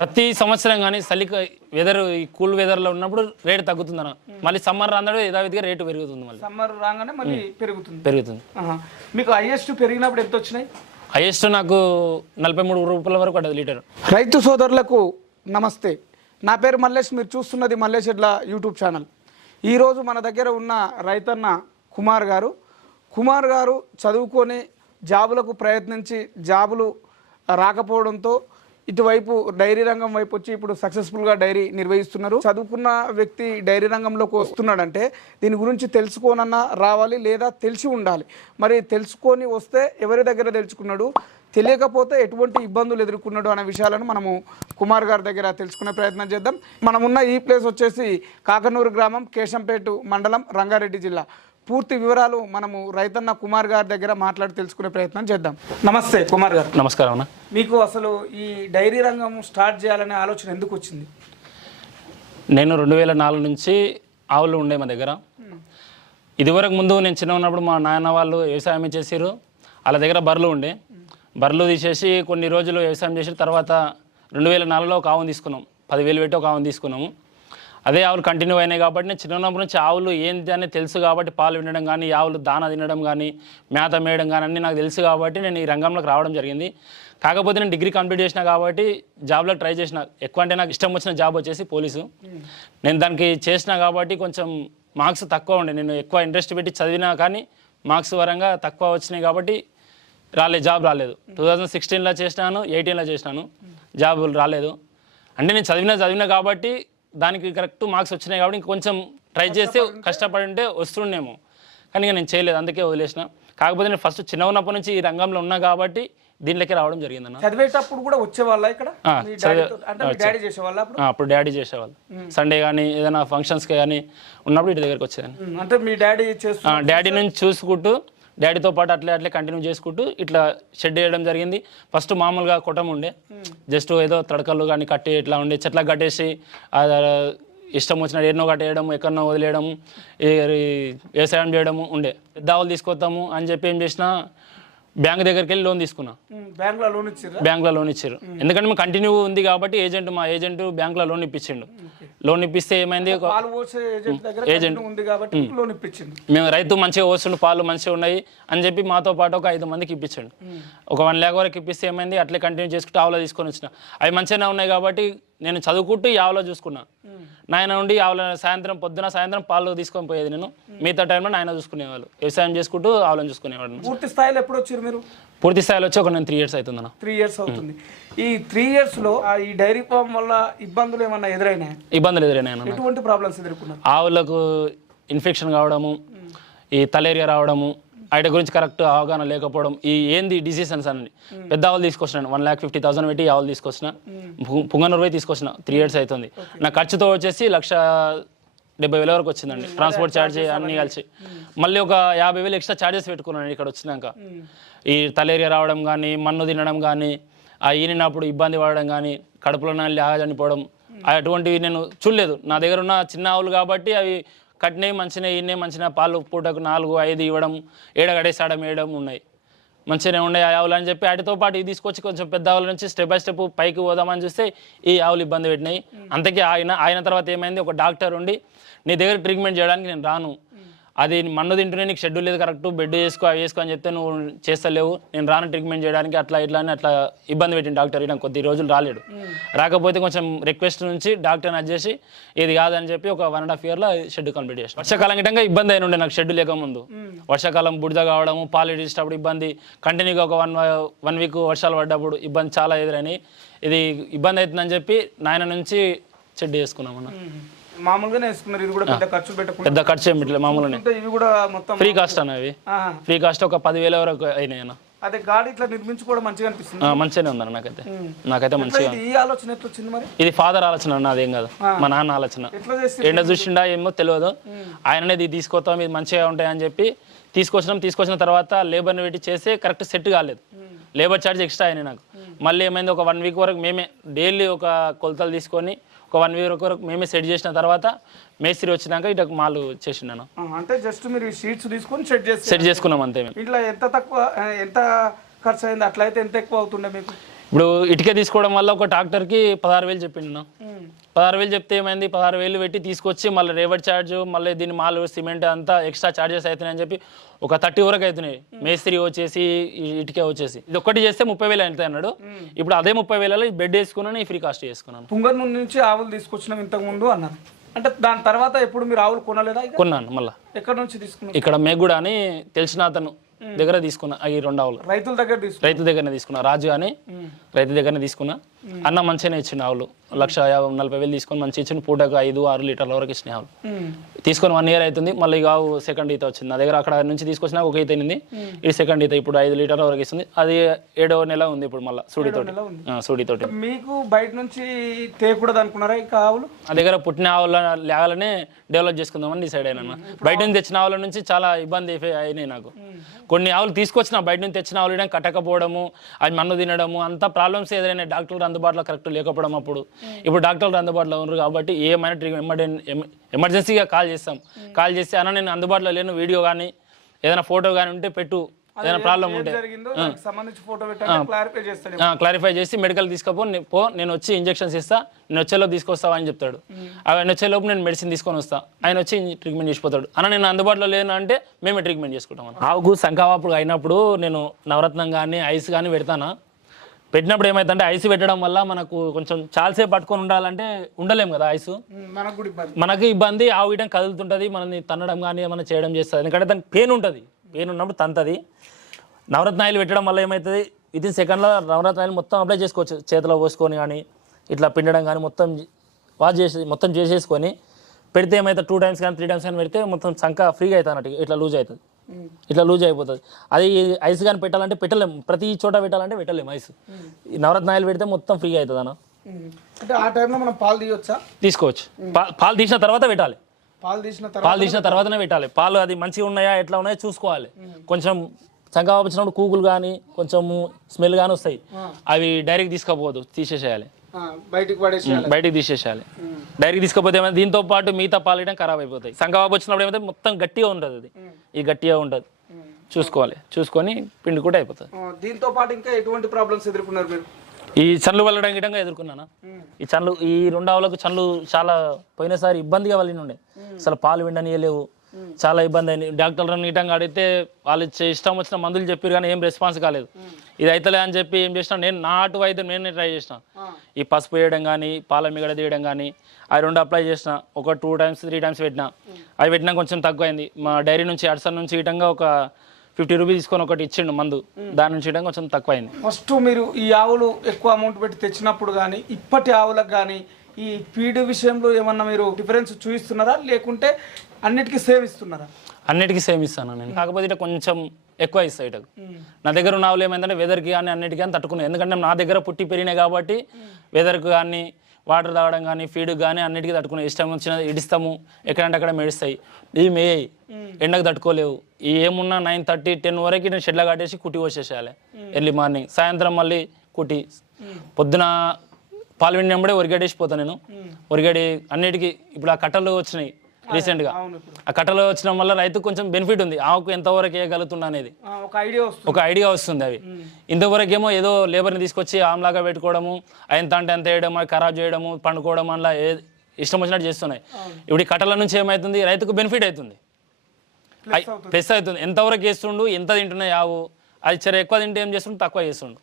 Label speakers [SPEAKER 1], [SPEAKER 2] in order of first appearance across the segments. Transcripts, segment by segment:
[SPEAKER 1] ప్రతి సంవత్సరం కానీ చలి వెదర్ ఈ కూల్ వెదర్లో ఉన్నప్పుడు రేటు తగ్గుతుంది అన్న మళ్ళీ సమ్మర్ రాందడు యథావిధిగా రేటు పెరుగుతుంది మళ్ళీ.
[SPEAKER 2] సమ్మర్ రాగానే మళ్ళీ పెరుగుతుంది.
[SPEAKER 1] పెరుగుతుంది.
[SPEAKER 2] మీకు హైయెస్ట్ పెరిగినప్పుడు ఎంత వచ్చినాయి
[SPEAKER 1] హైయెస్ట్ నాకు నలభై మూడు రూపాయల వరకు పడ్డది లీటర్.
[SPEAKER 2] రైతు సోదరులకు నమస్తే. నా పేరు మల్లేష్ మీరు చూస్తున్నది మల్లేష్ ఎడ్ల యూట్యూబ్ ఛానల్. ఈరోజు మన దగ్గర ఉన్న రైతన్న కుమార్ గారు. కుమార్ గారు చదువుకొని జాబులకు ప్రయత్నించి జాబులు రాకపోవడంతో ఇటువైపు డైరీ రంగం వైపు వచ్చి ఇప్పుడు సక్సెస్ఫుల్గా డైరీ నిర్వహిస్తున్నారు. చదువుకున్న వ్యక్తి డైరీ రంగంలోకి వస్తున్నాడంటే దీని గురించి తెలుసుకోనన్నా రావాలి లేదా తెలిసి ఉండాలి. మరి తెలుసుకొని వస్తే ఎవరి దగ్గర తెలుసుకున్నాడు? తెలియకపోతే ఎటువంటి ఇబ్బందులు ఎదుర్కొన్నాడు అనే విషయాలను మనము కుమార్ గారి దగ్గర తెలుసుకునే ప్రయత్నం చేద్దాం. మనమున్న ఈ ప్లేస్ వచ్చేసి కాకనూరు గ్రామం కేశంపేట మండలం రంగారెడ్డి జిల్లా. పూర్తి వివరాలు మనము రైతన్న కుమార్ గారి దగ్గర మాట్లాడి తెలుసుకునే ప్రయత్నం చేద్దాం. నమస్తే కుమార్ గారు.
[SPEAKER 1] నమస్కారం అన్న.
[SPEAKER 2] మీకు అసలు ఈ డైరీ రంగం స్టార్ట్ చేయాలనే ఆలోచన ఎందుకు వచ్చింది?
[SPEAKER 1] నేను రెండు వేల నాలుగు నుంచి ఆవులు ఉండే మా దగ్గర. ఇదివరకు ముందు నేను చిన్న ఉన్నప్పుడు మా నాన్న వాళ్ళు వ్యవసాయం చేసారు వాళ్ళ దగ్గర బర్రెలు ఉండే. బర్రెలు తీసేసి కొన్ని రోజులు వ్యవసాయం చేసిన తర్వాత రెండు వేల నాలుగులో ఒక ఆవును తీసుకున్నాం. పదివేలు పెట్టి ఒక ఆవును తీసుకున్నాము. అదే ఆవులు కంటిన్యూ అయినాయి కాబట్టి నేను చిన్నప్పుడు నుంచి ఆవులు ఏంటి అని తెలుసు కాబట్టి పాలు వినడం కానీ ఆవులు దాన తినడం కానీ మేత మేయడం కానీ అన్నీ నాకు తెలుసు కాబట్టి నేను ఈ రంగంలోకి రావడం జరిగింది. కాకపోతే నేను డిగ్రీ కంప్లీట్ చేసిన కాబట్టి జాబ్లో ట్రై చేసిన. ఎక్కువ అంటే నాకు ఇష్టం వచ్చిన జాబ్ వచ్చేసి పోలీసు. నేను దానికి చేసిన కాబట్టి కొంచెం మార్క్స్ తక్కువ ఉండే. నేను ఎక్కువ ఇంట్రెస్ట్ పెట్టి చదివినా కానీ మార్క్స్ పరంగా తక్కువ వచ్చినాయి కాబట్టి రాలేదు జాబ్ రాలేదు. టూ థౌజండ్ సిక్స్టీన్లో చేసినాను ఎయిటీన్లో చేసినాను. జాబ్ రాలేదు. అంటే నేను చదివినా చదివినా కాబట్టి దానికి కరెక్ట్ మార్క్స్ వచ్చినాయి కాబట్టి ఇంకొంచెం ట్రై చేస్తే కష్టపడి ఉంటే వస్తుండేమో. కానీ నేను చేయలేదు అందుకే వదిలేసిన. కాకపోతే నేను ఫస్ట్ చిన్న ఉన్నప్పటి నుంచి ఈ రంగంలో ఉన్నా కాబట్టి దీంట్లోకి రావడం జరిగిందన్న.
[SPEAKER 2] చదివేటప్పుడు కూడా వచ్చేవాళ్ళ ఇక్కడ? డాడీ చేసేవాళ్ళ అప్పుడు?
[SPEAKER 1] డాడీ చేసేవాళ్ళు. సండే కానీ ఏదైనా ఫంక్షన్స్కి కానీ ఉన్నప్పుడు ఇటు దగ్గరికి వచ్చేదాన్ని.
[SPEAKER 2] అంటే మీ డాడీ
[SPEAKER 1] డాడీ నుంచి చూసుకుంటూ డాడీతో పాటు అట్లే అట్లే కంటిన్యూ చేసుకుంటూ ఇట్లా షెడ్ వేయడం జరిగింది. ఫస్ట్ మామూలుగా కొట్టం ఉండే. జస్ట్ ఏదో తడకలు కానీ కట్టి ఇట్లా ఉండే. చెట్లకు కట్టేసి ఇష్టం వచ్చిన ఎన్నో కట్టేయడం ఎక్కడనో వదిలేయడం వ్యవసాయం చేయడము ఉండే. పెద్ద ఆవులు తీసుకొస్తాము అని చెప్పి ఏం చేసినా బ్యాంక్ దగ్గరికి వెళ్ళి లోన్ తీసుకున్నా.
[SPEAKER 2] బ్యాంకులో లోన్ ఇచ్చిర్రా?
[SPEAKER 1] బ్యాంక్లో లోన్ ఇచ్చారు ఎందుకంటే మేము కంటిన్యూ ఉంది కాబట్టి ఏజెంట్ మా ఏజెంట్ బ్యాంక్లో లోన్ ఇప్పించిండు. లోన్ ఇప్పిస్తే ఏమైంది?
[SPEAKER 2] ఏజెంట్ ఉంది కాబట్టి లోన్ ఇప్పించింది
[SPEAKER 1] మేము రైతు మంచిగా వస్తుండు పాలు మంచిగా ఉన్నాయి అని చెప్పి మాతో పాటు ఒక ఐదు మందికి ఇప్పించండి. ఒక వన్ ల్యాక్ వరకు ఇప్పిస్తే ఏమైంది? అట్లే కంటిన్యూ చేసుకుంటూ ఆవులో తీసుకొని వచ్చిన. అవి మంచిగానే ఉన్నాయి కాబట్టి నేను చదువుకుంటూ ఈ ఆవులో చూసుకున్నా. నాయన ఉండి ఆవుల సాయంత్రం పొద్దున సాయంత్రం పాలు తీసుకొని పోయేది నేను. మిగతా టైంలో నాయన చూసుకునేవాళ్ళు. వ్యవసాయం చేసుకుంటూ ఆవులను చూసుకునేవాడు
[SPEAKER 2] పూర్తి స్థాయిలో ఎప్పుడు వచ్చారు మీరు?
[SPEAKER 1] పూర్తి స్థాయిలో వచ్చి ఒక నేను త్రీ ఇయర్స్ అవుతుందన్న
[SPEAKER 2] త్రీ ఇయర్స్ అవుతుంది. ఈ త్రీ ఇయర్స్లో ఆ ఈ డైరీ ఫామ్ వల్ల ఇబ్బందులు ఏమన్నా ఎదురైనాయి?
[SPEAKER 1] ఇబ్బందులు ఎదురైనాయి
[SPEAKER 2] ఎటువంటి ప్రాబ్లమ్స్ ఎదుర్కొన్నారు?
[SPEAKER 1] ఆవులకు ఇన్ఫెక్షన్ కావడము ఈ తలేరియా రావడము వాటి గురించి కరెక్ట్ అవగాహన లేకపోవడం ఈ ఏంది డిసీజన్స్ అని పెద్ద ఆవులు తీసుకొచ్చినాను. వన్ ల్యాక్ ఫిఫ్టీ థౌసండ్ పెట్టి ఆవులు తీసుకొచ్చిన. పుంగనూరు పోయి తీసుకొచ్చిన. త్రీ ఇయర్స్ అవుతుంది. నా ఖర్చుతో వచ్చేసి లక్ష డెబ్బై వేల వరకు వచ్చిందండి. ట్రాన్స్పోర్ట్ ఛార్జ్ అన్నీ కలిసి. మళ్ళీ ఒక యాభై వేలు ఎక్స్ట్రా ఛార్జెస్ పెట్టుకున్నాను ఇక్కడ వచ్చినాక. ఈ తలేరియా రావడం కానీ మన్ను తినడం కానీ ఆ ఈనినప్పుడు ఇబ్బంది పడడం కానీ కడుపులో నల్లి ఆగ చనిపోవడం అటువంటివి నేను చూడలేదు. నా దగ్గర ఉన్న చిన్న ఆవులు కాబట్టి అవి కట్టినవి మంచిగా ఈయనే మంచిగా పాలు పూటకు నాలుగు ఐదు ఇవ్వడం ఏడగడేసాడం వేయడం ఉన్నాయి. మంచిగానే ఉన్నాయి ఆ ఆవులు అని చెప్పి వాటితో పాటు ఇది తీసుకొచ్చి కొంచెం పెద్ద ఆవుల నుంచి స్టెప్ బై స్టెప్ పైకి పోదామని చూస్తే ఈ ఆవులు ఇబ్బంది పెట్టినాయి. అంతకే ఆయన ఆయన తర్వాత ఏమైంది? ఒక డాక్టర్ ఉండి నీ దగ్గర ట్రీట్మెంట్ చేయడానికి నేను రాను. అది మన్ను తింటూనే నీకు షెడ్యూల్ లేదు కరెక్ట్ బెడ్ చేసుకో అవి చేసుకో అని చెప్తే నువ్వు చేస్తలేవు. నేను రాను ట్రీట్మెంట్ చేయడానికి అట్లా ఇట్లా అని అట్లా ఇబ్బంది పెట్టింది డాక్టర్ ఈయన కొద్ది రోజులు రాలేడు. రాకపోతే కొంచెం రిక్వెస్ట్ నుంచి డాక్టర్ని వచ్చేసి ఇది కాదని చెప్పి ఒక వన్ అండ్ హాఫ్ ఇయర్లో షెడ్ కంప్లీట్ చేసి వర్షాకాలం గిట్టంగా ఇబ్బంది అయిన ఉండే నాకు షెడ్ లేకముందు. వర్షాకాలం బుడిద కావడము పాలు ఇచ్చేటప్పుడు ఇబ్బంది. కంటిన్యూగా ఒక వన్ వన్ వీక్ వర్షాలు పడ్డప్పుడు ఇబ్బంది చాలా ఎదురైనాయి. ఇది ఇబ్బంది అవుతుందని చెప్పి నాయన నుంచి షెడ్ చేసుకున్నాం అన్న.
[SPEAKER 2] మామూలుగానే వేసుకున్నారు. ఇది కూడా పెద్ద ఖర్చు పెట్టకుండా.
[SPEAKER 1] పెద్ద ఖర్చు ఏం పెట్టలేదు మామూలునే
[SPEAKER 2] అంటే ఇవి కూడా మొత్తం
[SPEAKER 1] ఫ్రీ కాస్ట్ అన్న. ఫ్రీ కాస్ట్ ఒక పదివేల వరకు అయినాయి అన్న.
[SPEAKER 2] అదే గాడి ఇట్లా నిర్మించుకోవడం మంచిగా అనిపిస్తుంది.
[SPEAKER 1] ఆ, మంచిగానే ఉందన్న నాకైతే. నాకైతే మంచిగా
[SPEAKER 2] ఇది? ఈ ఆలోచన ఎట్లా వచ్చింది మరి?
[SPEAKER 1] ఇది ఫాదర్ ఆలోచన అన్న అదేం కాదు. మా నాన్న ఆలోచన.
[SPEAKER 2] చేసి
[SPEAKER 1] ఎండ చూసిండా ఏమో తెలియదు. ఆయననే ఇది తీసుకొస్తాం ఇది మంచిగా ఉంటాయి అని చెప్పి తీసుకొచ్చినాం. తీసుకొచ్చిన తర్వాత లేబర్ని పెట్టి చేస్తే కరెక్ట్ సెట్ కాలేదు. లేబర్ ఛార్జ్ ఎక్స్ట్రా అయినాయి నాకు. మళ్ళీ ఏమైంది? ఒక వన్ వీక్ వరకు మేమే డైలీ ఒక కొలతలు తీసుకొని ఒక వన్ వీక్ వరకు మేమే సెట్ చేసిన తర్వాత మేస్త్రి వచ్చినాక ఇటు మాలు చేసిండాను.
[SPEAKER 2] ఆ, అంటే జస్ట్ మీరు షీట్స్ తీసుకొని సెట్ చేసి
[SPEAKER 1] సెట్ చేసుకున్నాం అంతే మేము.
[SPEAKER 2] ఇట్లా ఎంత తక్కువ ఎంత ఖర్చు అయింది అట్లయితే ఎంత ఎక్కువ అవుతుండే మీకు?
[SPEAKER 1] ఇప్పుడు ఇటుక తీసుకోవడం వల్ల ఒక ట్రాక్టర్కి పదహారు వేలు చెప్పిండు. పదహారు వేలు చెప్తే ఏమైంది? పదహారు వేలు పెట్టి తీసుకొచ్చి మళ్ళీ లేబర్ ఛార్జ్ మళ్ళీ దీని మాలు సిమెంట్ అంతా ఎక్స్ట్రా ఛార్జెస్ అవుతున్నాయని చెప్పి ఒక థర్టీ వరకు అవుతున్నాయి మేస్త్రి వచ్చేసి ఇటుక వచ్చేసి. ఇది ఒక్కటి చేస్తే ముప్పై వేలు అవుతాయి అన్నాడు. ఇప్పుడు అదే ముప్పై వేలలో బెడ్ వేసుకున్నాను ఈ ఫ్రీ కాస్ట్ చేసుకున్నాను
[SPEAKER 2] పుంగనూరు నుంచి ఆవులు తీసుకొచ్చినాం ఇంతకు ముందు అన్నారు. అంటే దాని తర్వాత ఎప్పుడు మీరు ఆవులు కొనలేదా?
[SPEAKER 1] కొన్నాను మళ్ళీ.
[SPEAKER 2] ఎక్కడి నుంచి తీసుకున్నారు?
[SPEAKER 1] ఇక్కడ మేగుడ అని తెలిసిన అతను దగ్గర తీసుకున్నా ఈ రెండు ఆవులు.
[SPEAKER 2] రైతుల దగ్గర
[SPEAKER 1] రైతు దగ్గరనే తీసుకున్నా రాజు అని రైతు దగ్గరనే తీసుకున్నా. అన్న మంచిగానే ఇచ్చిన ఆవులు. లక్ష యాభై నలభై వేలు తీసుకొని మంచి ఇచ్చిన పూటకు ఐదు ఆరు లీటర్ల వరకు ఇచ్చిన ఆవులు. తీసుకొని వన్ ఇయర్ అవుతుంది. మళ్ళీ ఆవు సెకండ్ ఈత వచ్చింది. నా దగ్గర అక్కడ నుంచి తీసుకొచ్చిన ఒక ఈత అయింది ఇది సెకండ్ ఈత ఇప్పుడు ఐదు లీటర్ల వరకు ఇస్తుంది. అది ఏడో నెల ఉంది ఇప్పుడు మళ్ళీ సూడితోటి. ఆ, సూడితోటి.
[SPEAKER 2] మీకు బయట నుంచి తేయకూడదు అనుకున్నారా ఇక ఆవులు?
[SPEAKER 1] నా దగ్గర పుట్టిన ఆవుల లేగలనే డెవలప్ చేసుకుందామని డిసైడ్ అయినా బయట నుంచి తెచ్చిన ఆవుల నుంచి చాలా ఇబ్బంది అయినాయి నాకు. కొన్ని ఆవులు తీసుకొచ్చిన బయట నుంచి తెచ్చిన ఆవులు కట్టకపోవడము అది మన్ను తినడము అంతా ప్రాబ్లమ్స్ ఎదురైనాయి. డాక్టర్లు అందుబాటులో కరెక్ట్ లేకపోవడం అప్పుడు. ఇప్పుడు డాక్టర్లు అందుబాటులో ఉన్నారు కాబట్టి ఏమైనా ట్రీట్మెంట్ ఎమర్జెన్సీగా కాల్ చేస్తాం. కాల్ చేస్తే అన్న నేను అందుబాటులో లేను వీడియో కానీ ఏదైనా ఫోటో కానీ ఉంటే పెట్టు ఏదైనా ప్రాబ్లం ఉంటే.
[SPEAKER 2] జరిగిందో దానికి సంబంధించి ఫోటో పెట్టండి క్లారిఫై
[SPEAKER 1] చేసి మెడికల్ తీసుకపో పో నేను వచ్చి ఇంజెక్షన్స్ ఇస్తా నేను వచ్చేలోపు తీసుకొస్తావా అని చెప్తాడు. ఆయన వచ్చేలోపు నేను మెడిసిన్ తీసుకొని వస్తా. ఆయన వచ్చి ట్రీట్మెంట్ చేసిపోతాడు. అన్న నేను అందుబాటులో లేను అంటే మేమే ట్రీట్మెంట్ చేసుకుంటాం. ఆవుకు సంకావాపుడు అయినప్పుడు నేను నవరత్నం కానీ ఐస్ కానీ పెడతానా? పెట్టినప్పుడు ఏమైందంటే ఐస్ పెట్టడం వల్ల మనకు కొంచెం చాలాసేపు పట్టుకొని ఉండాలంటే ఉండలేం కదా ఐస్
[SPEAKER 2] మనకు ఇబ్బంది.
[SPEAKER 1] మనకి ఇబ్బంది ఆవు ఇయడం కదులుతుంటుంది మనల్ని తన్నడం కానీ ఏమైనా చేయడం చేస్తుంది. ఎందుకంటే దానికి పెయిన్ ఉంటుంది. పెయిన్ ఉన్నప్పుడు తంతది. నవరత్న ఆయిల్ పెట్టడం వల్ల ఏమవుతుంది విత్ ఇన్ సెకండ్లో నవరత్న ఆయిల్ మొత్తం అప్లై చేసుకోవచ్చు. చేతిలో పోసుకొని కానీ ఇట్లా పిండడం కానీ మొత్తం వాష్ చేసి మొత్తం చేసేసుకొని పెడితే ఏమైతే టూ టైమ్స్ కానీ త్రీ టైమ్స్ కానీ పెడితే మొత్తం సంక ఫ్రీగా అవుతుంది అన్నట్టు ఇట్లా లూజ్ అవుతుంది. ఇట్లా లూజ్ అయిపోతుంది. అది ఐస్ కానీ పెట్టాలంటే పెట్టలేం. ప్రతి చోట పెట్టాలంటే పెట్టలేం ఐస్. ఈ నవరత్న ఆయిల్ పెడితే మొత్తం ఫ్రీగా అవుతుంది అన్న.
[SPEAKER 2] అంటే ఆ టైంలో మనం పాలు తీయొచ్చా?
[SPEAKER 1] తీసుకోవచ్చు. పాలు తీసిన తర్వాత పెట్టాలి.
[SPEAKER 2] పాలు తీసిన
[SPEAKER 1] పాలు తీసిన తర్వాతనే పెట్టాలి. పాలు అది మంచిగా ఉన్నాయా ఎట్లా ఉన్నాయో చూసుకోవాలి. కొంచెం సంగా వచ్చినప్పుడు కూకులు కానీ కొంచెం స్మెల్ కానీ వస్తాయి. అవి డైరెక్ట్ తీసుకోపోవద్దు తీసేసేయాలి.
[SPEAKER 2] బయటికి పడేసేయాలి.
[SPEAKER 1] బయటికి తీసేసేయాలి. డైరెక్ట్ తీసుకోపోతే ఏమైనా దీంతో పాటు మిగతా పాలు ఇవ్వడం ఖరాబ్ అయిపోతాయి. సంగవాబు వచ్చినప్పుడు ఏమైతే మొత్తం గట్టిగా ఉంటుంది అది. ఈ గట్టిగా ఉంటుంది. చూసుకోవాలి. చూసుకొని పిండి కూడా అయిపోతుంది.
[SPEAKER 2] దీంతో పాటు ఇంకా ఎటువంటి ప్రాబ్లమ్స్ ఎదుర్కొన్నారు మీరు?
[SPEAKER 1] ఈ చన్లు వల్లడం గిటంగా ఎదుర్కొన్నానా? ఈ చన్లు ఈ రెండు ఆవులకు చన్లు చాలా పోయినసారి ఇబ్బందిగా వల్లి ఉండే అసలు పాలు విండనీయలేవు. చాలా ఇబ్బంది అయింది. డాక్టర్లను ఇటంగా అడిగితే వాళ్ళు ఇచ్చే ఇష్టం వచ్చిన మందులు చెప్పారు కానీ ఏం రెస్పాన్స్ కాలేదు. ఇది అయితలే అని చెప్పి ఏం చేసిన నేను నా అటు వైద్యం నేనే ట్రై చేసిన. ఈ పసుపు వేయడం కానీ పాల మిగడ తీయడం కానీ అవి రెండు అప్లై చేసిన. ఒక టూ టైమ్స్ త్రీ టైమ్స్ పెట్టిన. అవి పెట్టినా కొంచెం తక్కువైంది. మా డైరీ నుంచి అడ్సన్ నుంచి ఇటంగా ఒక ఫిఫ్టీ రూపీస్ తీసుకొని ఒకటి ఇచ్చిండు మందు. దాని నుంచి ఇటంగా కొంచెం తక్కువైంది.
[SPEAKER 2] ఫస్ట్ మీరు ఈ ఆవులు ఎక్కువ అమౌంట్ పెట్టి తెచ్చినప్పుడు కానీ ఇప్పటి ఆవులకు కానీ ఈ ఫీడ్ విషయంలో ఏమన్నా మీరు డిఫరెన్స్ చూపిస్తున్నారా లేకుంటే అన్నిటికీ సేవ్ ఇస్తున్నారా?
[SPEAKER 1] అన్నిటికీ సేమ్ ఇస్తాను నేను. కాకపోతే ఇట్లా కొంచెం ఎక్కువ ఇస్తాయి ఇటకు నా దగ్గర ఉన్న వాళ్ళు ఏమైందంటే వెదర్కి కానీ అన్నిటికీ కానీ తట్టుకున్నాయి. ఎందుకంటే నా దగ్గర పుట్టి పెరిగినాయి కాబట్టి వెదర్కి కానీ వాటర్ తాగడం కానీ ఫీడ్ కానీ అన్నిటికీ తట్టుకున్నాయి. ఇష్టం వచ్చిన ఇడిస్తాము. ఎక్కడంటే అక్కడ మెడిస్తాయి ఇవి మేయి ఎండకు తట్టుకోలేవు. ఈ ఏమున్నా నైన్ థర్టీ టెన్ వరకు నేను షెడ్ల కట్టేసి కుట్టి వచ్చేసేయాలి ఎర్లీ మార్నింగ్. సాయంత్రం మళ్ళీ కుట్టి. పొద్దున పాలు వెంబడే ఒరిగడేసిపోతాను నేను. ఒరిగడి అన్నిటికీ ఇప్పుడు ఆ కట్టలు వచ్చినాయి. రీసెంట్గా ఆ కట్టలో వచ్చిన వల్ల రైతుకు కొంచెం బెనిఫిట్ ఉంది. ఆవుకు ఎంతవరకు వేయగలుగుతున్నా అనేది.
[SPEAKER 2] ఒక ఐడియా వస్తుంది.
[SPEAKER 1] ఒక ఐడియా వస్తుంది అవి ఇంతవరకు ఏమో ఏదో లేబర్ని తీసుకొచ్చి ఆమ్లాగా పెట్టుకోవడము ఎంత అంటే ఎంత వేయడం అది ఖరాబ్ చేయడము పండుకోవడం అలా ఏ ఇష్టం వచ్చినట్టు చేస్తున్నాయి. ఇప్పుడు ఈ కట్టల నుంచి ఏమవుతుంది రైతుకు బెనిఫిట్ అవుతుంది.
[SPEAKER 2] ప్లస్ అవుతుంది.
[SPEAKER 1] ఎంతవరకు చేస్తుండు ఎంత తింటున్నాయి ఆవు? అది చెర ఎక్కువ తింటే ఏం చేస్తుండు? తక్కువ చేస్తుండు.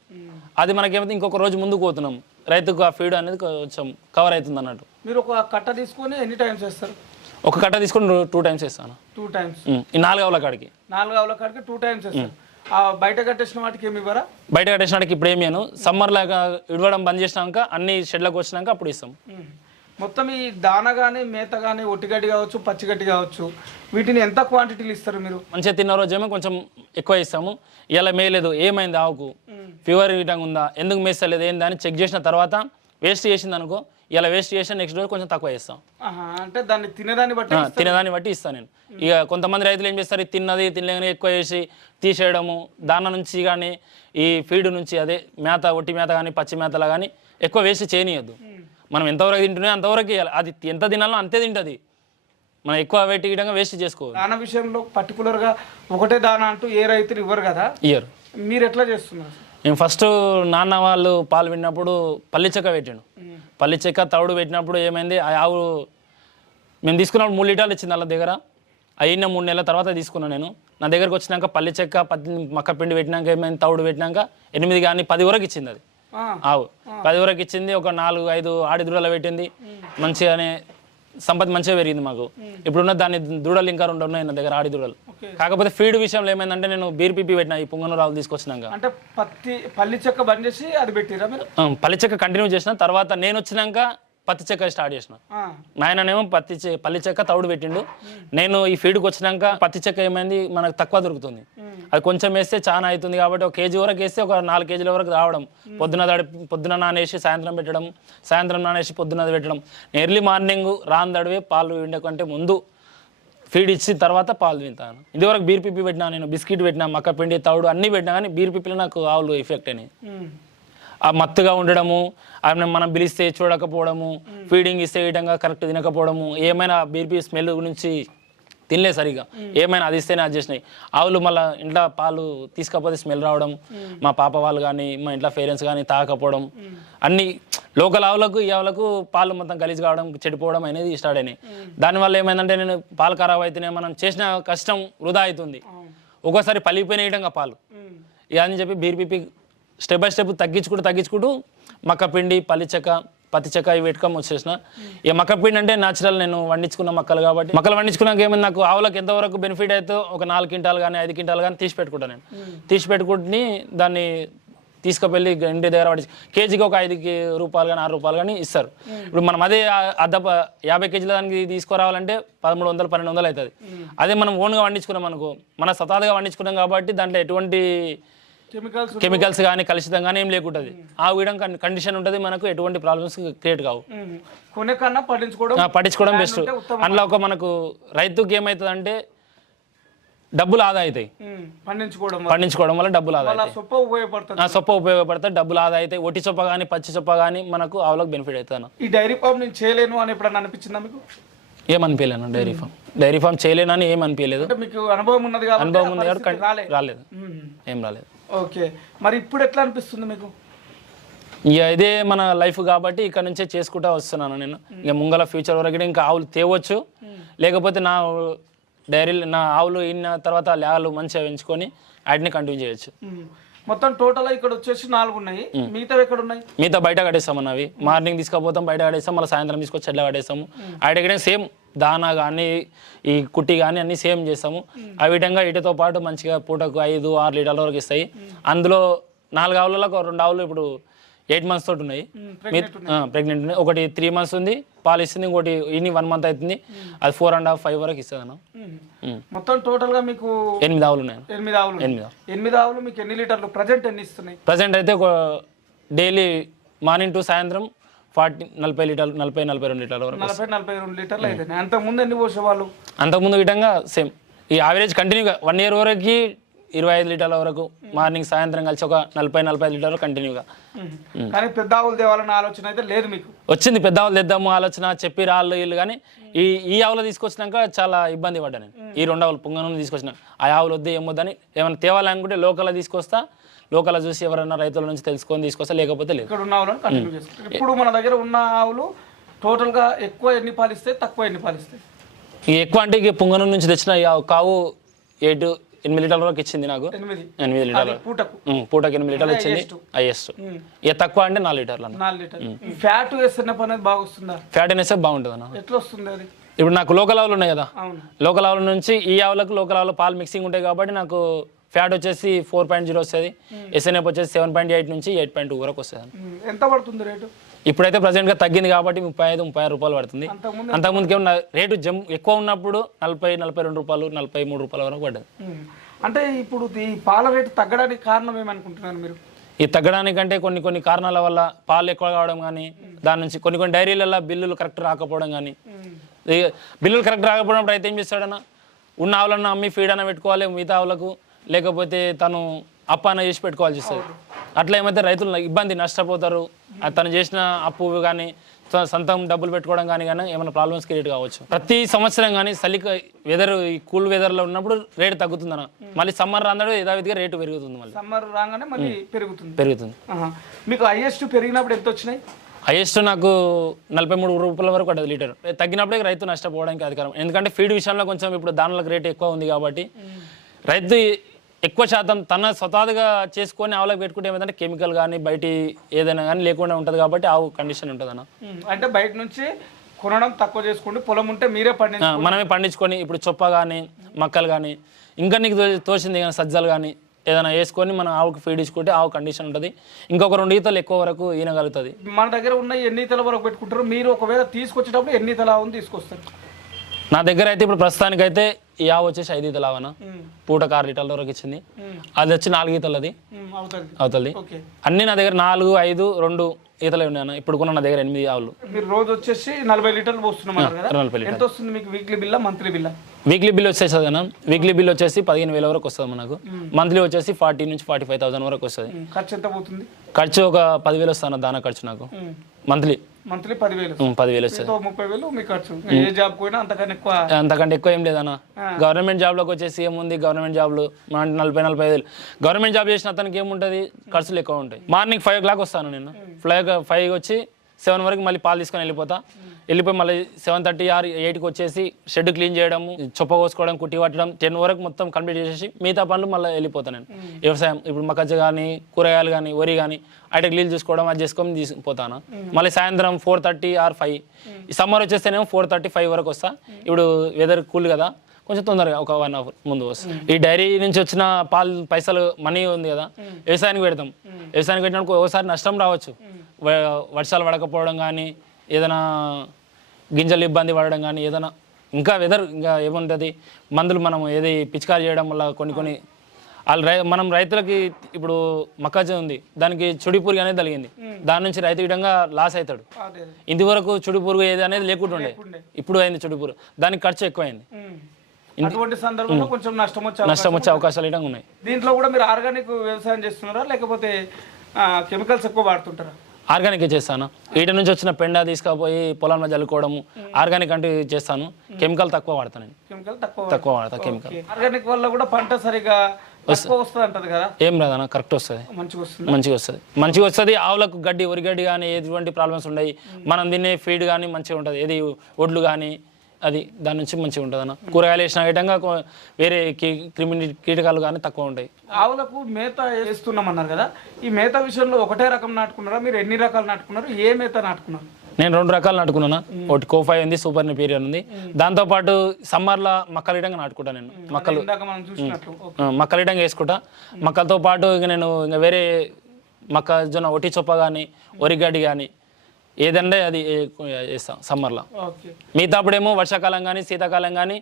[SPEAKER 1] అది మనకేమైతే ఇంకొక రోజు ముందుకు పోతున్నాం. రైతుకు ఆ ఫీడ్ అనేది కొంచెం కవర్ అవుతుంది అన్నట్టు.
[SPEAKER 2] మీరు ఒక కట్ట తీసుకొని ఎన్ని టైమ్స్ వేస్తారు?
[SPEAKER 1] ఒక కట్ట తీసుకొని టూ టైమ్స్ ఇస్తాను
[SPEAKER 2] టూ టైమ్స్
[SPEAKER 1] ఈ నాలుగు ఆవుల కాడికి.
[SPEAKER 2] నాలుగు ఆవుల కాడికి టూ టైమ్స్ వేస్తారు ఆ బయట కట్టేసిన వాటికి ఏమి ఇవ్వరా?
[SPEAKER 1] బయట కట్టేసినాడికి ఇప్పుడు ఏమీ సమ్మర్ లాగా ఇడవడం బంద్ చేసినాక అన్ని షెడ్లకు వచ్చినాక అప్పుడు ఇస్తాం.
[SPEAKER 2] మొత్తం ఈ దాన కానీ మేత కానీ ఒట్టిగడ్డి కావచ్చు పచ్చిగడ్డి కావచ్చు వీటిని ఎంత క్వాంటిటీలు ఇస్తారు మీరు?
[SPEAKER 1] మంచిగా తిన్న రోజేమో కొంచెం ఎక్కువ ఇస్తాము. ఇలా మేయలేదు ఏమైంది ఆవుకు? ఫీవర్ విధంగా ఉందా? ఎందుకు మేస్తలేదు? ఏంది? అని చెక్ చేసిన తర్వాత వేస్ట్ చేసింది అనుకో ఇలా వేస్ట్ చేసిన నెక్స్ట్ రోజు కొంచెం తక్కువ ఇస్తాం
[SPEAKER 2] అంటే దాన్ని తినేదాన్ని బట్టి
[SPEAKER 1] తినేదాన్ని బట్టి ఇస్తాను నేను. ఇక కొంతమంది రైతులు ఏం చేస్తారు? తిన్నది తినలేని ఎక్కువ వేసి తీసేయడము దాన నుంచి కానీ ఈ ఫీడ్ నుంచి అదే మేత ఒట్టి మేత కానీ పచ్చి మేతలా కానీ ఎక్కువ వేస్ట్ చేయనీయద్దు. మనం ఎంతవరకు తింటున్నాయో అంతవరకు ఇవ్వాలి అది ఎంత తినాలో అంతే తింటుంది. మనం ఎక్కువ పెట్టి విధంగా వేస్ట్ చేసుకోవాలి
[SPEAKER 2] దాన విషయంలో పర్టికులర్గా ఒకటే దాన అంటూ ఏ రైతులు ఇవ్వరు కదా?
[SPEAKER 1] ఇయర్
[SPEAKER 2] మీరు ఎట్లా చేస్తున్నారు?
[SPEAKER 1] నేను ఫస్ట్ నాన్న వాళ్ళు పాలు పెట్టినప్పుడు పల్లి చెక్క పెట్టిండు. పల్లి చెక్క తవుడు పెట్టినప్పుడు ఏమైంది? ఆ ఆవు మేము తీసుకున్నప్పుడు మూడు లీటర్లు ఇచ్చింది వాళ్ళ దగ్గర. అయిన మూడు నెలల తర్వాత తీసుకున్నాను నేను. నా దగ్గరకు వచ్చినాక పల్లి చెక్క పత్తి మక్క పిండి పెట్టినాక ఏమైంది? తవుడు పెట్టినాక ఎనిమిది కానీ పది వరకు ఇచ్చింది అది. ఆవు. పది వరకు ఇచ్చింది ఒక నాలుగు ఐదు ఆడి దూడలు పెట్టింది మంచిగానే సంపత్తి మంచిగా పెరిగింది మాకు. ఇప్పుడున్న దాని దూడలు ఇంకా రెండు ఉన్నాయి నా దగ్గర ఆడి దూడలు. కాకపోతే ఫీడ్ విషయంలో ఏమైందంటే నేను బీర్పీపీ పెట్టిన ఈ పొంగనూరు రావులు తీసుకొచ్చినాక.
[SPEAKER 2] అంటే పత్తి పల్లి చెక్క బంద్ చేసి అది పెట్టిరా
[SPEAKER 1] పల్లి చెక్క కంటిన్యూ చేసిన తర్వాత నేను వచ్చినాక పత్తి చెక్క స్టార్ట్ చేసిన. నాయననేమో పత్తి పల్లి చెక్క తవుడు పెట్టిండు. నేను ఈ ఫీడ్కి వచ్చినాక పత్తి చెక్క ఏమైంది మనకు తక్కువ దొరుకుతుంది. అది కొంచెం వేస్తే చాలా అవుతుంది కాబట్టి ఒక కేజీ వరకు వేస్తే ఒక నాలుగు కేజీల వరకు రావడం. పొద్దున తడి పొద్దున నానేసి సాయంత్రం పెట్టడం సాయంత్రం నానేసి పొద్దున పెట్టడం. ఎర్లీ మార్నింగ్ రాని తడివే పాలు విండే కంటే ముందు ఫీడ్ ఇచ్చిన తర్వాత పాలు వింటాను ఇదివరకు బీర్ పిప్పి పెట్టినా నేను బిస్కెట్ పెట్టినా మక్క పిండి తవుడు అన్నీ పెట్టినా కానీ బీర్ పిప్పిలో నాకు ఆవులు ఎఫెక్ట్ అయినాయి. ఆ మత్తుగా ఉండడము ఆమె మనం పిలిస్తే చూడకపోవడము ఫీడింగ్ ఇస్తే విధంగా కరెక్ట్ తినకపోవడము ఏమైనా బీపీ స్మెల్ గురించి తినలే సరిగా. ఏమైనా అది ఇస్తేనే అది చేసినాయి. ఆవులు మళ్ళీ ఇంట్లో పాలు తీసుకపోతే స్మెల్ రావడం మా పాప వాళ్ళు కానీ మా ఇంట్లో పేరెంట్స్ కానీ తాగకపోవడం అన్ని లోకల్ ఆవులకు ఈ ఆవులకు పాలు మొత్తం గలీజ్ కావడం చెడిపోవడం అనేది స్టార్ట్ అయినాయి. దానివల్ల ఏమైందంటే నేను పాలు ఖరాబ్ అయితేనే మనం చేసిన కష్టం వృధా అవుతుంది. ఒక్కోసారి పలిగిపోయిన విధంగా పాలు. ఇక అని చెప్పి బీర్పీపీ స్టెప్ బై స్టెప్ తగ్గించుకుంటూ తగ్గించుకుంటూ మక్క పిండి పల్లి చెక్క పత్తి చెక్క ఇవి పెట్టుకొని వచ్చేసిన. ఇక మక్క పిండి అంటే న్యాచురల్ నేను వండించుకున్న మొక్కలు కాబట్టి. మొక్కలు వండించుకున్నాక ఏమైంది? నాకు ఆవులకు ఎంతవరకు బెనిఫిట్ అయితే ఒక నాలుగు క్వింటాలు కానీ ఐదు క్వింటాలు కానీ తీసి పెట్టుకుంటాను నేను. తీసి పెట్టుకుని దాన్ని తీసుకువెళ్ళి ఇంటి దగ్గర పడి కేజీకి ఒక ఐదు రూపాయలు కానీ ఆరు రూపాయలు కానీ ఇస్తారు. ఇప్పుడు మనం అదే అర్ధ యాభై కేజీల దానికి తీసుకురావాలంటే పదమూడు వందలు పన్నెండు వందలు అవుతుంది. అదే మనం ఓన్గా వండించుకున్నాం అనుకో మన సతాలుగా వండించుకున్నాం కాబట్టి దాంట్లో ఎటువంటి
[SPEAKER 2] కెమికల్స్
[SPEAKER 1] కానీ కలుషితం కానీ ఏం లేకుంటుంది. ఆ విధంగా కండిషన్ ఉంటుంది మనకు ఎటువంటి ప్రాబ్లమ్స్ క్రియేట్ కావు.
[SPEAKER 2] కొనే కన్నా పట్టించుకోవడం
[SPEAKER 1] బెస్ట్. అందులో ఒక మనకు రైతుకి ఏమవుతుంది అంటే డబ్బులు ఆదా అవుతాయి.
[SPEAKER 2] పండించుకోవడం వల్ల.
[SPEAKER 1] పండించుకోవడం వల్ల డబ్బులు ఆదా
[SPEAKER 2] సొప్ప ఉపయోగపడుతుంది.
[SPEAKER 1] సొప్ప ఉపయోగపడతాయి డబ్బులు ఆదా అవుతాయి. ఒట్టి చొప్ప కానీ పచ్చి చొప్ప కానీ మనకు ఆవులకు బెనిఫిట్ అవుతాను
[SPEAKER 2] ఈ డైరీ ఫామ్ నేను చేయలేను అని ఎప్పుడన్నా అనిపించిందా మీకు?
[SPEAKER 1] ఏమనిపించలేను డైరీ ఫామ్. డైరీ ఫామ్ చేయలేనని ఏం అనిపించలేదు
[SPEAKER 2] అంటే మీకు అనుభవం ఉన్నది
[SPEAKER 1] అనుభవం ఉంది కాబట్టి రాలేదు. ఏం రాలేదు.
[SPEAKER 2] ఓకే. మరి ఇప్పుడు ఎట్లా అనిపిస్తుంది మీకు?
[SPEAKER 1] ఇక ఇదే మన లైఫ్ కాబట్టి ఇక్కడ నుంచే చేసుకుంటా వస్తున్నాను నేను. ఇక ముంగల ఫ్యూచర్ వరకు ఇంకా ఆవులు తేవచ్చు. లేకపోతే నా డైరీ నా ఆవులు ఇన్న తర్వాత లేగలు మంచిగా పెంచుకొని వాటిని కంటిన్యూ చేయొచ్చు.
[SPEAKER 2] మొత్తం టోటల్ ఇక్కడ వచ్చేసి నాలుగు ఉన్నాయి. మిగతా ఎక్కడ ఉన్నాయి?
[SPEAKER 1] మిగతా బయట కట్టేస్తాం అన్నవి మార్నింగ్ తీసుకుపోతాం బయట కట్టేస్తాం మళ్ళీ సాయంత్రం తీసుకొచ్చి చెట్ల కట్టేస్తాము. అడిగిన సేమ్ దానా కానీ ఈ కుట్టి కానీ అన్ని సేమ్ చేస్తాము. ఆ విధంగా వీటితో పాటు మంచిగా పూటకు ఐదు ఆరు లీటర్ల వరకు ఇస్తాయి. అందులో నాలుగు ఆవులలో రెండు ఆవులు ఇప్పుడు ఎయిట్ మంత్స్ తోటి ఉన్నాయి. ప్రెగ్నెంట్ ఉన్నాయి. ఒకటి త్రీ మంత్స్ ఉంది పాలు ఇస్తుంది ఇంకోటి ఇన్ని వన్ మంత్ అవుతుంది. అది ఫోర్ అండ్ హాఫ్ ఫైవ్ వరకు ఇస్తుంది అన్న.
[SPEAKER 2] మొత్తం టోటల్గా మీకు
[SPEAKER 1] ఎనిమిది ఆవులు ఉన్నాయి
[SPEAKER 2] ఎనిమిది ఆవులు.
[SPEAKER 1] ఎనిమిది
[SPEAKER 2] ఎనిమిది ఆవులు మీకు ఎన్ని లీటర్లు ప్రజెంట్ ఎన్ని ఇస్తున్నాయి?
[SPEAKER 1] ప్రజెంట్ అయితే డైలీ మార్నింగ్ టు సాయంత్రం ఫార్టీ నలభై లీటర్లు నలభై నలభై రెండు లీటర్ల వరకు
[SPEAKER 2] నలభై నలభై రెండు లీటర్లు అయితే అంతకు ముందు ఎన్ని పోసేవాళ్ళు?
[SPEAKER 1] అంతకుముందు విధంగా సేమ్. ఈ యావరేజ్ కంటిన్యూగా వన్ ఇయర్ వరకు ఇరవై ఐదు లీటర్ల వరకు మార్నింగ్ సాయంత్రం కలిసి ఒక నలభై నలభై ఐదు లీటర్లు కంటిన్యూగా.
[SPEAKER 2] కానీ పెద్ద ఆవులు తేవాలన్న ఆలోచన అయితే లేదు మీకు?
[SPEAKER 1] వచ్చింది పెద్ద ఆవులు తెద్దాము ఆలోచన చెప్పి రాళ్ళు వీళ్ళు కానీ ఈ ఈ ఆవులు తీసుకొచ్చినాక చాలా ఇబ్బంది పడ్డా నేను. ఈ రెండు ఆవులు పొంగను తీసుకొచ్చిన. ఆ ఆవులు వద్దు ఏమొద్దని ఏమైనా తేవాలనుకుంటే లోకల్ తీసుకొస్తా లోకల్ చూసి ఎవరైనా రైతుల నుంచి తెలుసుకొని తీసుకొస్తా లేకపోతే లేదు.
[SPEAKER 2] ఇక్కడ ఉన్న ఆవులను కంటిన్యూ చేస్తారు ఇప్పుడు మన దగ్గర ఉన్న ఆవులు టోటల్గా ఎక్కువ ఎన్ని పాలిస్తాయి తక్కువ ఎన్ని పాలిస్తాయి
[SPEAKER 1] ఎక్కువ అంటే ఇక నుంచి తెచ్చిన ఈ ఆవు కావు ఎయిట్ ఎనిమిది లీటర్ల వరకు ఇచ్చింది నాకు.
[SPEAKER 2] ఎనిమిది.
[SPEAKER 1] ఎనిమిది లీటర్లు.
[SPEAKER 2] పూటకు.
[SPEAKER 1] ఉమ్, పూటకి ఎనిమిది లీటర్లు ఇచ్చింది. హైయెస్ట్ ఇక తక్కువ అంటే నాలుగు లీటర్లు అన్న.
[SPEAKER 2] నాలుగు ఫ్యాట్ వేస్తున్న అనేది బాగా వస్తుందా
[SPEAKER 1] ఫ్యాట్ అనేసి బాగుంటుంది అన్న.
[SPEAKER 2] ఎట్లా వస్తుంది అది?
[SPEAKER 1] ఇప్పుడు నాకు లోకల్ ఆవులు ఉన్నాయి కదా.
[SPEAKER 2] అవును.
[SPEAKER 1] లోకల్ ఆవుల నుంచి ఈ ఆవులకు లోకల్ ఆవులు పాలు మిక్సింగ్ ఉంటాయి కాబట్టి నాకు ఫ్యాట్ వచ్చేసి ఫోర్ పాయింట్ జీరో వస్తుంది. ఎస్ఎన్ఎఫ్ వచ్చేసి సెవెన్ పాయింట్ ఎయిట్ నుంచి ఎయిట్ పాయింట్ టూ వరకు వస్తుంది.
[SPEAKER 2] ఎంత పడుతుంది రేటు?
[SPEAKER 1] ఇప్పుడైతే ప్రజెంట్గా తగ్గింది కాబట్టి ముప్పై ఐదు ముప్పై ఆరు రూపాయలు పడుతుంది.
[SPEAKER 2] అంతకుముందు
[SPEAKER 1] అంతకుముందుకి ఏమన్నా రేటు జమ్ ఎక్కువ ఉన్నప్పుడు నలభై నలభై రెండు రూపాయలు నలభై మూడు రూపాయల వరకు పడ్డది.
[SPEAKER 2] అంటే ఇప్పుడు ఈ పాల రేటు తగ్గడానికి కారణం ఏమనుకుంటున్నారు మీరు?
[SPEAKER 1] ఈ తగ్గడానికంటే కొన్ని కొన్ని కారణాల వల్ల పాలు ఎక్కువ కావడం కానీ దాని నుంచి కొన్ని కొన్ని డైరీలలో బిల్లులు కరెక్ట్ రాకపోవడం కానీ. బిల్లులు కరెక్ట్ రాకపోవడం రైతు ఏం చేస్తాడన్న? ఉన్న ఆవులన్నా అమ్మి ఫీడ్ అన్న పెట్టుకోవాలి మిగతా ఆవులకు లేకపోతే తను అప్పు అన్న చేసి పెట్టుకోవాల్సి వస్తుంది. అట్లా ఏమైతే రైతులు ఇబ్బంది నష్టపోతారు తను చేసిన అప్పు కానీ సొంతం డబ్బులు పెట్టుకోవడం కానీ కానీ ఏమైనా ప్రాబ్లమ్స్ క్రియేట్ కావచ్చు. ప్రతి సంవత్సరం కానీ చలిక వెదర్ ఈ కూల్ వెదర్లో ఉన్నప్పుడు రేటు తగ్గుతుంది అన్న మళ్ళీ సమ్మర్ రాందడు యథావిధిగా రేటు పెరుగుతుంది మళ్ళీ.
[SPEAKER 2] సమ్మర్ రాగానే మళ్ళీ పెరుగుతుంది. మీకు హైయెస్ట్ పెరిగినప్పుడు ఎంత వచ్చినాయి?
[SPEAKER 1] హైయెస్ట్ నాకు నలభై మూడు రూపాయల వరకు పడ్డది లీటర్. తగ్గినప్పుడే రైతు నష్టపోవడానికి అధికారం. ఎందుకంటే ఫీడ్ విషయంలో కొంచెం ఇప్పుడు దానిలకు రేట్ ఎక్కువ ఉంది కాబట్టి రైతు ఎక్కువ శాతం తన స్వతహాగా చేసుకొని ఆవులకు పెట్టుకుంటే ఏమైందంటే కెమికల్ కానీ బయటి ఏదైనా కానీ లేకుండా ఉంటుంది కాబట్టి ఆవు కండిషన్ ఉంటుంది అన్న
[SPEAKER 2] అంటే బయట నుంచి కొనడం తక్కువ చేసుకోండి పొలం ఉంటే మీరే
[SPEAKER 1] ఆ, మనమే పండించుకొని ఇప్పుడు చొప్ప కానీ మక్కలు కానీ ఇంకా నీకు తోచింది కానీ సజ్జలు కానీ ఏదైనా వేసుకొని మనం ఆవుకి ఫీడ్ ఇచ్చుకుంటే ఆవు కండిషన్ ఉంటుంది. ఇంకొక రెండు ఈతలు ఎక్కువ వరకు ఈనగలుగుతుంది.
[SPEAKER 2] మన దగ్గర ఉన్న ఎన్ని ఈతల వరకు పెట్టుకుంటారు మీరు ఒకవేళ తీసుకొచ్చేటప్పుడు ఎన్ని ఈతల ఆవును తీసుకొస్తారు?
[SPEAKER 1] నా దగ్గర అయితే ఇప్పుడు ప్రస్తుతానికైతే ఈ ఆవు వచ్చేసి ఐదు ఈతలు ఆవన పూటకు ఆరు లీటర్ల వరకు ఇచ్చింది. అది వచ్చి నాలుగు ఈతలు అది
[SPEAKER 2] అవుతుంది.
[SPEAKER 1] అన్నీ నా దగ్గర నాలుగు ఐదు రెండు ఈతలే ఉన్నాయి ఇప్పుడు కూడా నా దగ్గర ఎనిమిది ఆవులు.
[SPEAKER 2] మీరు రోజు వచ్చేసి నలభై లీటర్లు
[SPEAKER 1] నలభై లీటర్
[SPEAKER 2] ఎంత వస్తుంది మీకు వీక్లీ బిల్లా మంత్లీ బిల్లా
[SPEAKER 1] వీక్లీ బిల్ వచ్చేస్తుంది అన్న. వీక్లీ బిల్ వచ్చేసి పదిహేను వేల వరకు వస్తుంది మనకు మంత్లీ వచ్చేసి ఫార్టీ నుంచి ఫార్టీ ఫైవ్ థౌసండ్ వరకు వస్తుంది.
[SPEAKER 2] ఖర్చు ఎంత పోతుంది?
[SPEAKER 1] ఖర్చు ఒక పదివేలు వస్తుంది దానా ఖర్చు నాకు. మంత్లీ.
[SPEAKER 2] మంత్లీ పదివేలు.
[SPEAKER 1] పదివేలు వస్తుంది.
[SPEAKER 2] ముప్పై వేలు మీ ఖర్చు. ఏ జాబ్ పోయినా అంతకన్నా ఎక్కువ.
[SPEAKER 1] అంతకంటే ఎక్కువ ఏం లేదన్న. గవర్నమెంట్ జాబ్లోకి వచ్చేసి ఏముంది గవర్నమెంట్ జాబ్లు మన నలభై నలభై వేలు. గవర్నమెంట్ జాబ్ చేసిన అతనికి ఏముంటుంది? ఖర్చులు ఎక్కువ ఉంటాయి. మార్నింగ్ ఫైవ్ ఓ క్లాక్ వస్తాను నేను. ఫ్లైవ్ ఫైవ్ వచ్చి సెవెన్ వరకు మళ్ళీ పాలు తీసుకొని వెళ్ళిపోతా. వెళ్ళిపోయి మళ్ళీ సెవెన్ థర్టీ ఆర్ ఎయిట్కి వచ్చేసి షెడ్ క్లీన్ చేయడము చొప్ప కోసుకోవడం కుట్టి పట్టడం టెన్ వరకు మొత్తం కంప్లీట్ చేసేసి మిగతా పనులు మళ్ళీ వెళ్ళిపోతాను నేను. వ్యవసాయం ఇప్పుడు మక్కజ కానీ కూరగాయలు కానీ వరి కానీ అయితే క్లీన్ చూసుకోవడం అది చేసుకొని తీసుకుపోతాను. మళ్ళీ సాయంత్రం ఫోర్ థర్టీ ఆర్ ఫైవ్. ఈ సమ్మర్ వచ్చేస్తేనేమో ఫోర్ థర్టీ ఫైవ్ వరకు వస్తా. ఇప్పుడు వెదర్ కూల్ కదా కొంచెం తొందరగా ఒక వన్ అవర్ ముందు వస్తుంది ఈ డైరీ నుంచి వచ్చిన పాలు పైసలు మనీ ఉంది కదా వ్యవసాయానికి పెడతాం. వ్యవసాయానికి పెట్టినప్పుడు ఒకసారి నష్టం రావచ్చు. వర్షాలు పడకపోవడం కానీ ఏదైనా గింజలు ఇబ్బంది పడడం కానీ ఏదైనా ఇంకా వెదర్ ఇంకా ఏముంటుంది? మందులు మనం ఏది పిచికారి చేయడం వల్ల కొన్ని కొన్ని వాళ్ళు రై మనం రైతులకి ఇప్పుడు మొక్కజొన్న ఉంది. దానికి చుడి పురుగు అనేది తగిలింది. దాని నుంచి రైతు విధంగా లాస్ అవుతాడు. ఇంతవరకు చుడి పురుగు ఏది అనేది లేకుండా ఉండే. ఇప్పుడు అయింది చుడి పురుగు. దానికి ఖర్చు ఎక్కువైంది.
[SPEAKER 2] అటువంటి సందర్భంలో కొంచెం నష్టం వచ్చే
[SPEAKER 1] నష్టం వచ్చే అవకాశాలు ఉన్నాయి.
[SPEAKER 2] దీంట్లో కూడా మీరు ఆర్గానిక్ వ్యవసాయం చేస్తున్నారా? లేకపోతే కెమికల్స్ ఎక్కువ వాడుతుంటారా?
[SPEAKER 1] ఆర్గానిక్ చేస్తాను. వీటి నుంచి వచ్చిన పెండ తీసుకుపోయి పొలంలో చల్లుకోవడము ఆర్గానిక్ అంటే చేస్తాను. కెమికల్ తక్కువ వాడతాను
[SPEAKER 2] కెమికల్ తక్కువ
[SPEAKER 1] తక్కువ వాడతా. కెమికల్.
[SPEAKER 2] ఆర్గానిక్ వల్ల కూడా పంట సరిగా
[SPEAKER 1] ఏం రాదన్న కరెక్ట్ వస్తుంది.
[SPEAKER 2] మంచిగా వస్తుంది?
[SPEAKER 1] మంచిగా వస్తుంది. ఆవులకు గడ్డి వరిగడ్డి కానీ ఎటువంటి ప్రాబ్లమ్స్ ఉన్నాయి మనం తినే ఫీడ్ కానీ మంచిగా ఉంటుంది. ఏది ఒడ్లు కానీ అది దాని నుంచి మంచిగా ఉంటుంది అన్న కూరగాయలు వేసిన విధంగా వేరే క్రిమి కీటకాలు కానీ తక్కువ ఉంటాయి.
[SPEAKER 2] ఆవులకు మేత వేస్తున్నాం అన్నారు కదా. ఈ మేత విషయంలో ఒకటే రకం నాటుకున్నారా? మీరు ఎన్ని రకాలు నాటుకున్నారు? ఏ మేత నాటుకున్నారు?
[SPEAKER 1] నేను రెండు రకాలు నాటుకున్నాను? ఒకటి కోఫై ఉంది సూపర్ పీరియడ్ ఉంది. దాంతోపాటు సమ్మర్లో మక్కల విధంగా నాటుకుంటాను నేను. మక్కలు. మక్కల విధంగా వేసుకుంటా. మక్కలతో పాటు ఇక నేను ఇంకా వేరే మొక్కజొన్న ఒట్టి చొప్ప కానీ వరిగడ్డి కానీ ఏదంటే అది వేస్తాం సమ్మర్లో. మిగతా అప్పుడేమో వర్షాకాలం కానీ శీతాకాలం కానీ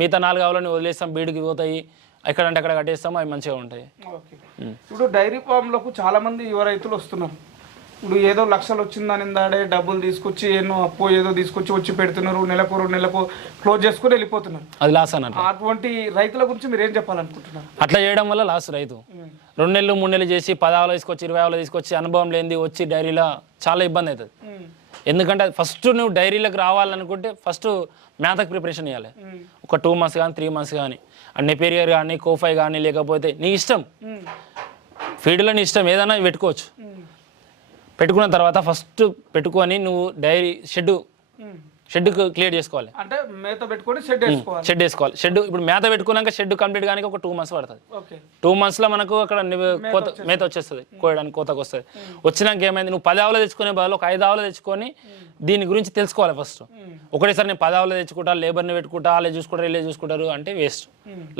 [SPEAKER 1] మిగతా నాలుగు ఆవులని వదిలేస్తాం బీడుకి పోతాయి ఎక్కడంటే అక్కడ కట్టేస్తాం అవి మంచిగా ఉంటాయి.
[SPEAKER 2] ఇప్పుడు డైరీ ఫామ్లకు చాలా మంది యువ రైతులు వస్తున్నారు. ఇప్పుడు ఏదో లక్షలు వచ్చిందని దాడే డబ్బులు తీసుకొచ్చి ఏదో అప్పు ఏదో తీసుకొచ్చి వచ్చి పెడుతున్నారు నెలకు రెండు నెలకు క్లోజ్ చేసుకుని వెళ్ళిపోతున్నారు.
[SPEAKER 1] అది లాస్ అన్నట్టు.
[SPEAKER 2] అటువంటి రైతుల గురించి మీరు ఏం చెప్పాలనుకుంటున్నారు?
[SPEAKER 1] అట్లా చేయడం వల్ల లాస్ రైతు. రెండు నెలలు మూడు నెలలు చేసి పదావులు తీసుకొచ్చి ఇరవై ఆవులు తీసుకొచ్చి అనుభవం లేనిది వచ్చి డైరీలో చాలా ఇబ్బంది అవుతుంది. ఎందుకంటే ఫస్ట్ నువ్వు డైరీలకు రావాలనుకుంటే ఫస్ట్ మ్యాథక్ ప్రిపరేషన్ చేయాలి. ఒక టూ మంత్స్ కానీ త్రీ మంత్స్ కానీ నెపేరియర్ కానీ కోఫై కానీ లేకపోతే నీ ఇష్టం. ఫీల్డ్లో నీ ఇష్టం ఏదైనా పెట్టుకోవచ్చు. పెట్టుకున్న తర్వాత ఫస్ట్ పెట్టుకొని నువ్వు డైరీ షెడ్ షెడ్ క్లియర్ చేసుకోవాలి.
[SPEAKER 2] అంటే మేత పెట్టుకొని షెడ్ వేసుకోవాలి.
[SPEAKER 1] షెడ్ వేసుకోవాలి. షెడ్ ఇప్పుడు మేత పెట్టుకున్నాక షెడ్ కంప్లీట్ కానీ ఒక టూ మంత్స్ పడుతుంది. టూ మంత్స్లో మనకు అక్కడ కోత మేత వచ్చేస్తుంది. కోయడానికి కోతకు వస్తుంది. వచ్చినాక ఏమైంది? నువ్వు పది ఆవులు తెచ్చుకునే బదులు ఒక ఐదు ఆవులు తెచ్చుకొని దీని గురించి తెలుసుకోవాలి ఫస్ట్ ఒకటేసారి నేను పది ఆవులు తెచ్చుకుంటా లేబర్ని పెట్టుకుంటా వాళ్ళే చూసుకుంటారు వీళ్ళే చూసుకుంటారు అంటే వేస్ట్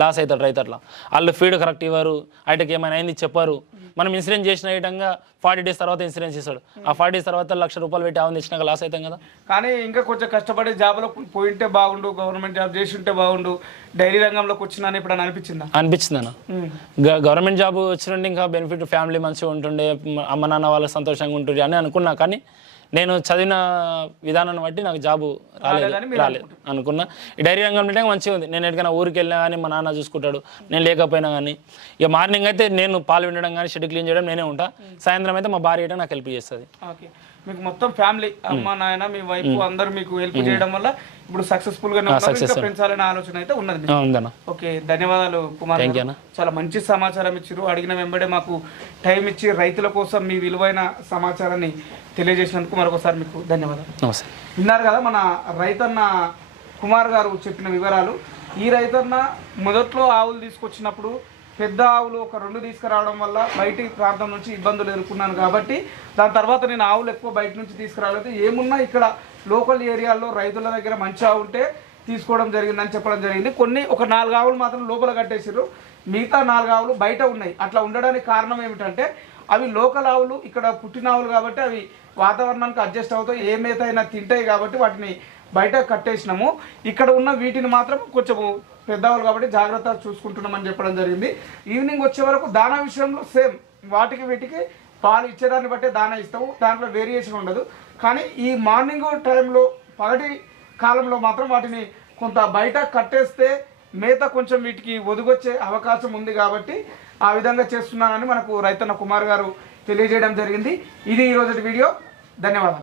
[SPEAKER 1] లాస్ అవుతాడు రైతు అట్లా వాళ్ళు ఫీడ్ కరెక్ట్ ఇవ్వరు ఆయటకి ఏమైనా అయింది చెప్పారు. మనం ఇన్సూరెన్స్ చేసిన విధంగా ఫార్టీ డేస్ తర్వాత ఇన్సూరెన్స్ ఇస్తాడు ఆ ఫార్టీ డేస్ తర్వాత లక్ష రూపాయలు పెట్టి ఆవును తెచ్చినాక లాస్ అవుతాం కదా.
[SPEAKER 2] కానీ ఇంకా కొంచెం కష్టపడి జాబ్లో పోయింటే బాగుండు గవర్నమెంట్ జాబ్ చేసి ఉంటే బాగుండు. డైరీ రంగంలోకి వచ్చినా ఇప్పుడు అని అనిపించిందా?
[SPEAKER 1] అనిపించింది గవర్నమెంట్ జాబ్ వచ్చినంటే ఇంకా బెనిఫిట్ ఫ్యామిలీ మంచిగా ఉంటుండే అమ్మ నాన్న వాళ్ళు సంతోషంగా ఉంటుండే అని అనుకున్నా. కానీ నేను చదివిన విధానాన్ని బట్టి నాకు జాబు రాలేదు రాలేదు అనుకున్నా. ఈ డైరీ రంగం అంటే మంచిగా ఉంది. నేను ఎక్కడికైనా ఊరికి వెళ్ళినా కానీ మా నాన్న చూసుకుంటాడు. నేను లేకపోయినా కానీ ఇక మార్నింగ్ అయితే నేను పాలు వినడం కానీ షెడ్ క్లీన్ చేయడం నేనే ఉంటా. సాయంత్రం అయితే మా భార్య అయితే నాకు హెల్ప్ చేస్తుంది.
[SPEAKER 2] ఓకే. మీకు మొత్తం ఫ్యామిలీ అమ్మ నాయన మీ వైఫ్ అందరూ మీకు హెల్ప్ చేయడం వల్ల ఇప్పుడు సక్సెస్ఫుల్ ఇంకా పెంచాలనే ఆలోచన అయితే ఉన్నది ఓకే ధన్యవాదాలు కుమార్ చాలా మంచి సమాచారం ఇచ్చారు అడిగిన వెంబడే మాకు టైం ఇచ్చి రైతుల కోసం మీ విలువైన సమాచారాన్ని తెలియజేసినందుకు మరొకసారి మీకు ధన్యవాదాలు. విన్నారు కదా మన రైతన్న కుమార్ గారు చెప్పిన వివరాలు. ఈ రైతన్న మొదట్లో ఆవులు తీసుకొచ్చినప్పుడు పెద్ద ఆవులు ఒక రెండు తీసుకురావడం వల్ల బయటి ప్రాంతం నుంచి ఇబ్బందులు ఎదుర్కొన్నాను కాబట్టి దాని తర్వాత నేను ఆవులు ఎక్కువ బయట నుంచి తీసుకురాలేదు. ఏమున్నా ఇక్కడ లోకల్ ఏరియాల్లో రైతుల దగ్గర మంచి ఆవు ఉంటే తీసుకోవడం జరిగిందని చెప్పడం జరిగింది. కొన్ని ఒక నాలుగు ఆవులు మాత్రం లోపల కట్టేసారు మిగతా నాలుగు ఆవులు బయట ఉన్నాయి. అట్లా ఉండడానికి కారణం ఏమిటంటే అవి లోకల్ ఆవులు ఇక్కడ పుట్టిన ఆవులు కాబట్టి అవి వాతావరణానికి అడ్జస్ట్ అవుతాయి. ఏ మేత అయినా తింటాయి కాబట్టి వాటిని బయట కట్టేసినాము. ఇక్కడ ఉన్న వీటిని మాత్రం కొంచెం పెద్దవాళ్ళు కాబట్టి జాగ్రత్త చూసుకుంటున్నామని చెప్పడం జరిగింది. ఈవినింగ్ వచ్చే వరకు దానా విషయంలో సేమ్. వాటికి వీటికి పాలు ఇచ్చేదాన్ని బట్టే దానా ఇస్తాము. దాంట్లో వేరియేషన్ ఉండదు. కానీ ఈ మార్నింగ్ టైంలో పగటి కాలంలో మాత్రం వాటిని కొంత బయట కట్టేస్తే మేత కొంచెం వీటికి ఒదిగొచ్చే అవకాశం ఉంది కాబట్టి ఆ విధంగా చేస్తున్నానని మనకు రైతన్న కుమార్ గారు తెలియజేయడం జరిగింది. ఇది ఈరోజు వీడియో. ధన్యవాదాలు.